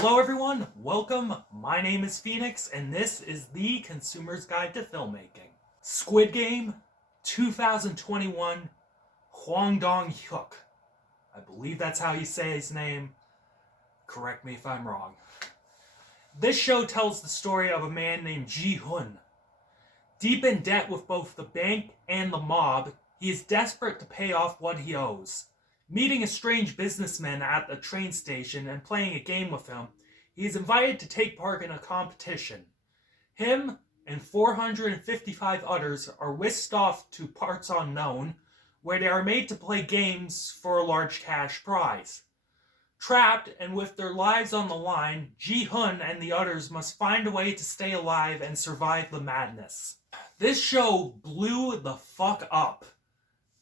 Hello everyone, welcome. My name is Phoenix, and this is the Consumer's Guide to Filmmaking. Squid Game, 2021, Hwang Dong-hyuk. I believe that's how you say his name. Correct me if I'm wrong. This show tells the story of a man named Ji-hoon. Deep in debt with both the bank and the mob, he is desperate to pay off what he owes. Meeting a strange businessman at the train station and playing a game with him, he is invited to take part in a competition. Him and 455 others are whisked off to parts unknown, where they are made to play games for a large cash prize. Trapped and with their lives on the line, Ji-hoon and the others must find a way to stay alive and survive the madness. This show blew the fuck up.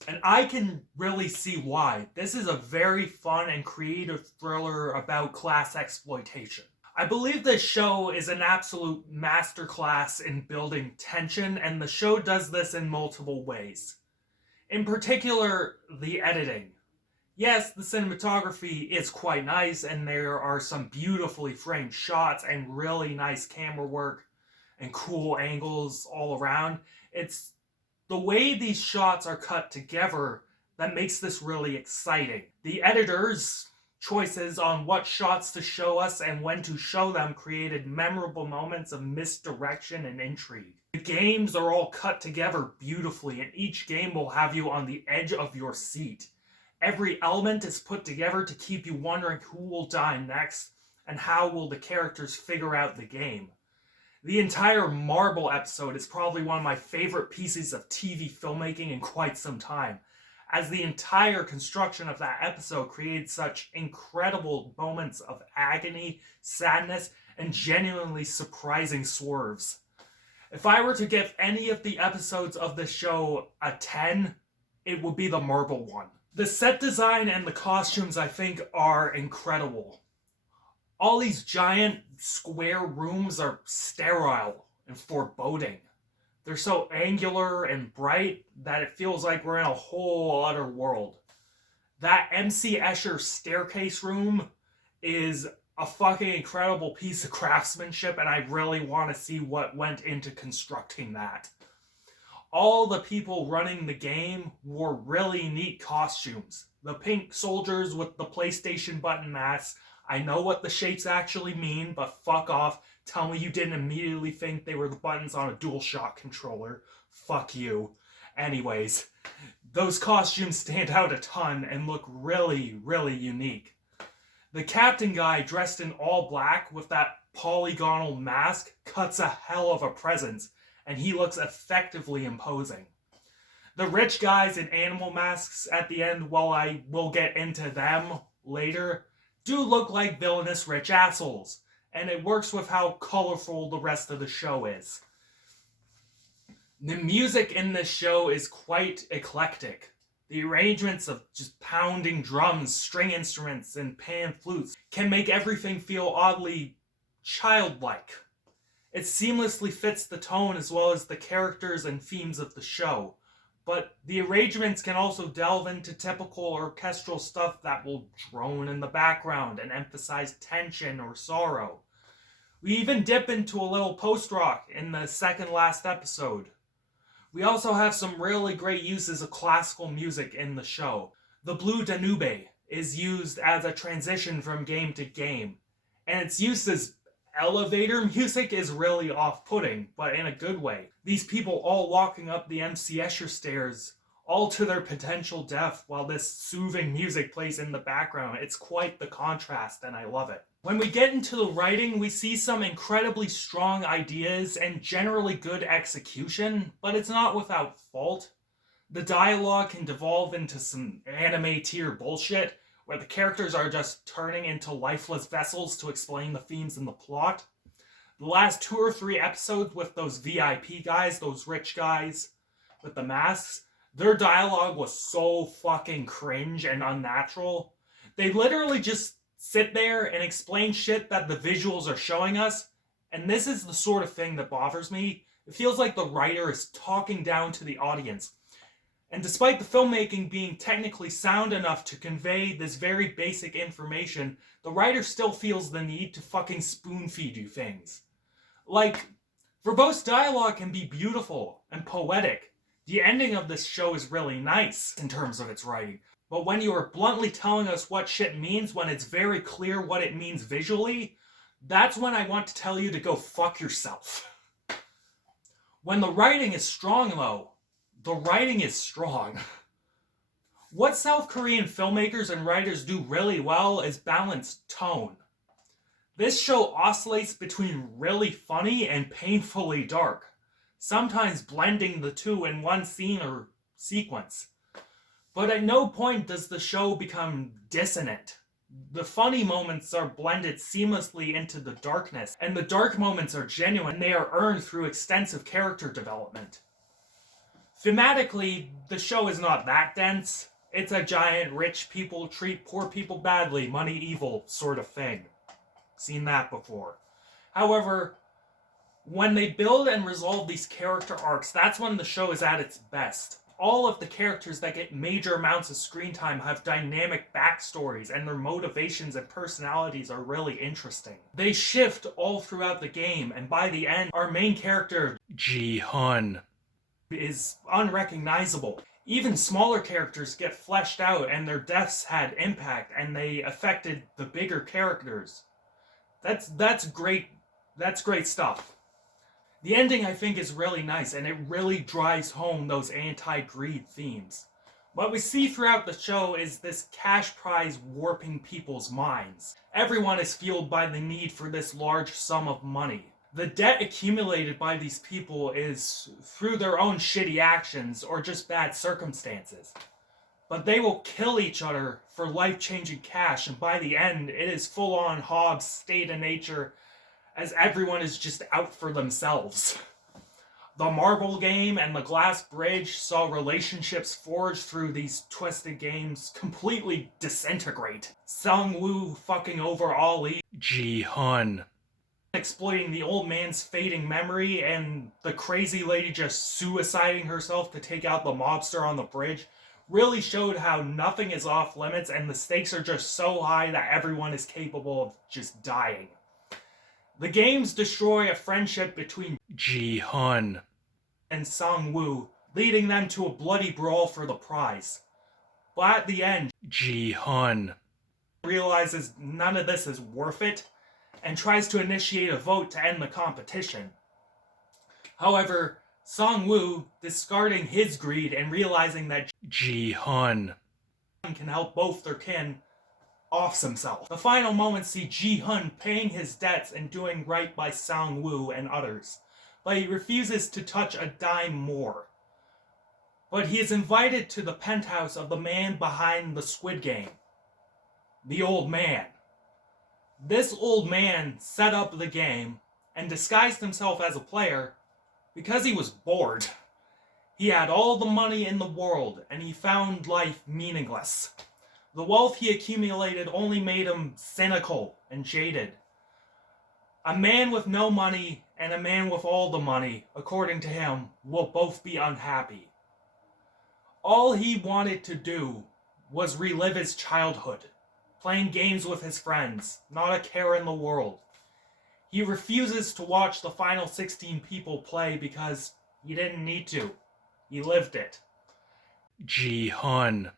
And I can really see why. This is a very fun and creative thriller about class exploitation. I believe this show is an absolute masterclass in building tension, and the show does this in multiple ways. In particular, the editing. Yes, the cinematography is quite nice, and there are some beautifully framed shots and really nice camera work and cool angles all around. It's the way these shots are cut together that makes this really exciting. The editor's choices on what shots to show us and when to show them created memorable moments of misdirection and intrigue. The games are all cut together beautifully, and each game will have you on the edge of your seat. Every element is put together to keep you wondering who will die next and how will the characters figure out the game. The entire Marble episode is probably one of my favorite pieces of TV filmmaking in quite some time, as the entire construction of that episode created such incredible moments of agony, sadness, and genuinely surprising swerves. If I were to give any of the episodes of this show a 10, it would be the Marble one. The set design and the costumes, I think, are incredible. All these giant square rooms are sterile and foreboding. They're so angular and bright that it feels like we're in a whole other world. That MC Escher staircase room is a fucking incredible piece of craftsmanship, and I really want to see what went into constructing that. All the people running the game wore really neat costumes. The pink soldiers with the PlayStation button masks. I know what the shapes actually mean, but fuck off. Tell me you didn't immediately think they were the buttons on a DualShock controller. Fuck you. Anyways, those costumes stand out a ton and look really, really unique. The captain guy dressed in all black with that polygonal mask cuts a hell of a presence, and he looks effectively imposing. The rich guys in animal masks at the end, while I will get into them later, do look like villainous rich assholes, and it works with how colorful the rest of the show is. The music in this show is quite eclectic. The arrangements of just pounding drums, string instruments, and pan flutes can make everything feel oddly childlike. It seamlessly fits the tone as well as the characters and themes of the show. But the arrangements can also delve into typical orchestral stuff that will drone in the background and emphasize tension or sorrow. We even dip into a little post-rock in the second last episode. We also have some really great uses of classical music in the show. The Blue Danube is used as a transition from game to game, and its use as elevator music is really off-putting, but in a good way. These people all walking up the MC Escher stairs, all to their potential death, while this soothing music plays in the background. It's quite the contrast, and I love it. When we get into the writing, we see some incredibly strong ideas and generally good execution, but it's not without fault. The dialogue can devolve into some anime tier bullshit, where the characters are just turning into lifeless vessels to explain the themes in the plot. The last 2 or 3 episodes with those VIP guys, those rich guys with the masks, their dialogue was so fucking cringe and unnatural. They literally just sit there and explain shit that the visuals are showing us, and this is the sort of thing that bothers me. It feels like the writer is talking down to the audience. And despite the filmmaking being technically sound enough to convey this very basic information, the writer still feels the need to fucking spoon feed you things. Like, verbose dialogue can be beautiful and poetic. The ending of this show is really nice in terms of its writing. But when you are bluntly telling us what shit means when it's very clear what it means visually, that's when I want to tell you to go fuck yourself. When the writing is strong, though, the writing is strong. What South Korean filmmakers and writers do really well is balance tone. This show oscillates between really funny and painfully dark, sometimes blending the two in one scene or sequence. But at no point does the show become dissonant. The funny moments are blended seamlessly into the darkness, and the dark moments are genuine, and they are earned through extensive character development. Thematically, the show is not that dense. It's a giant rich people treat poor people badly, money evil sort of thing. Seen that before. However, when they build and resolve these character arcs, that's when the show is at its best. All of the characters that get major amounts of screen time have dynamic backstories, and their motivations and personalities are really interesting. They shift all throughout the game, and by the end, our main character, Ji-hun, is unrecognizable. Even smaller characters get fleshed out, and their deaths had impact, and they affected the bigger characters. That's great. That's great stuff. The ending, I think, is really nice, and it really drives home those anti-greed themes. What we see throughout the show is this cash prize warping people's minds. Everyone is fueled by the need for this large sum of money. The debt accumulated by these people is through their own shitty actions or just bad circumstances. But they will kill each other for life-changing cash, and by the end, it is full-on Hobbes state of nature, as everyone is just out for themselves. The marble game and the glass bridge saw relationships forged through these twisted games completely disintegrate. Sung-woo fucking over Ali, Ji-hun exploiting the old man's fading memory, and the crazy lady just suiciding herself to take out the mobster on the bridge really showed how nothing is off limits and the stakes are just so high that everyone is capable of just dying. The games destroy a friendship between Ji-hun and Sung-woo, leading them to a bloody brawl for the prize. But at the end, Ji-hun realizes none of this is worth it and tries to initiate a vote to end the competition. However, Sung-woo, discarding his greed and realizing that Ji-hun can help both their kin, offs himself. The final moments see Ji-hun paying his debts and doing right by Sung-woo and others, but he refuses to touch a dime more. But he is invited to the penthouse of the man behind the Squid Game, the old man. This old man set up the game and disguised himself as a player because he was bored. He had all the money in the world and he found life meaningless. The wealth he accumulated only made him cynical and jaded. A man with no money and a man with all the money, according to him, will both be unhappy. All he wanted to do was relive his childhood, playing games with his friends, not a care in the world. He refuses to watch the final 16 people play because he didn't need to. He lived it. Ji-hun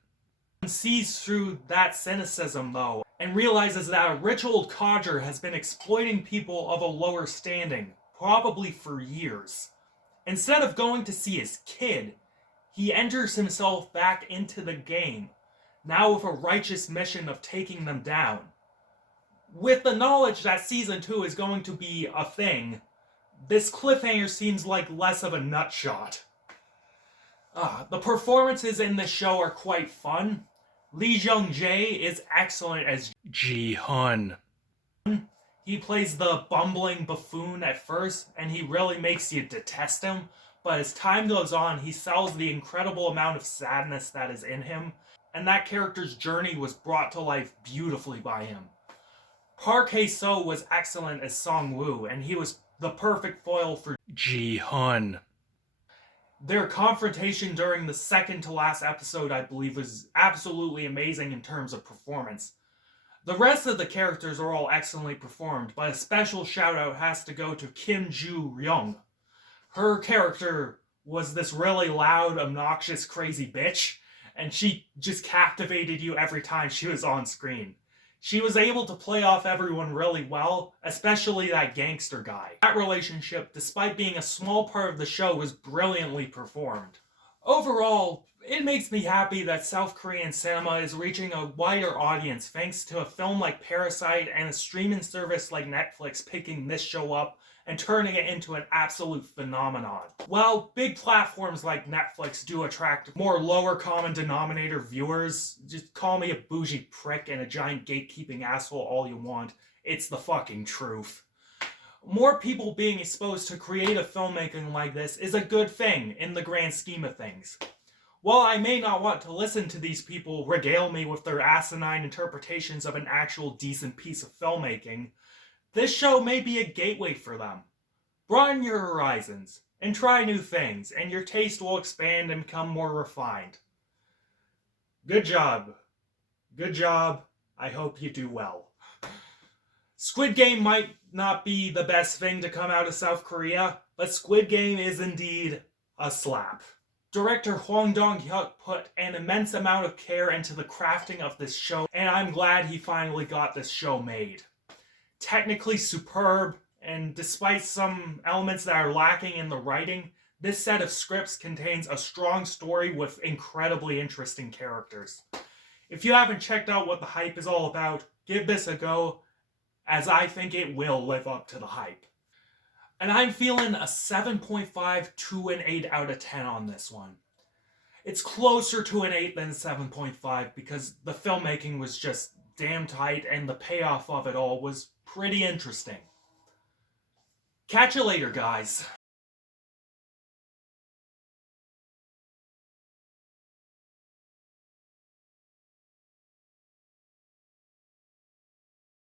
sees through that cynicism, though, and realizes that a rich old codger has been exploiting people of a lower standing, probably for years. Instead of going to see his kid, he enters himself back into the game, now with a righteous mission of taking them down. With the knowledge that Season 2 is going to be a thing, this cliffhanger seems like less of a nutshot. The performances in this show are quite fun. Lee Jung-jae is excellent as Ji-hun. He plays the bumbling buffoon at first, and he really makes you detest him, but as time goes on, he sells the incredible amount of sadness that is in him, and that character's journey was brought to life beautifully by him. Park Hae-seo was excellent as Sung-woo, and he was the perfect foil for Ji-hun. Their confrontation during the second to last episode, I believe, was absolutely amazing in terms of performance. The rest of the characters are all excellently performed, but a special shout out has to go to Kimjoo Young. Her character was this really loud, obnoxious, crazy bitch, and she just captivated you every time she was on screen. She was able to play off everyone really well, especially that gangster guy. That relationship, despite being a small part of the show, was brilliantly performed. Overall, it makes me happy that South Korean cinema is reaching a wider audience thanks to a film like Parasite and a streaming service like Netflix picking this show up and turning it into an absolute phenomenon. While big platforms like Netflix do attract more lower common denominator viewers, just call me a bougie prick and a giant gatekeeping asshole all you want, it's the fucking truth. More people being exposed to creative filmmaking like this is a good thing in the grand scheme of things. While I may not want to listen to these people regale me with their asinine interpretations of an actual decent piece of filmmaking, this show may be a gateway for them. Broaden your horizons and try new things, and your taste will expand and become more refined. Good job. Good job. I hope you do well. Squid Game might not be the best thing to come out of South Korea, but Squid Game is indeed a slap. Director Hwang Dong-hyuk put an immense amount of care into the crafting of this show, and I'm glad he finally got this show made. Technically superb, and despite some elements that are lacking in the writing, this set of scripts contains a strong story with incredibly interesting characters. If you haven't checked out what the hype is all about, give this a go, as I think it will live up to the hype. And I'm feeling a 7.5 to an 8 out of 10 on this one. It's closer to an 8 than 7.5 because the filmmaking was just damn tight and the payoff of it all was pretty interesting. Catch you later, guys.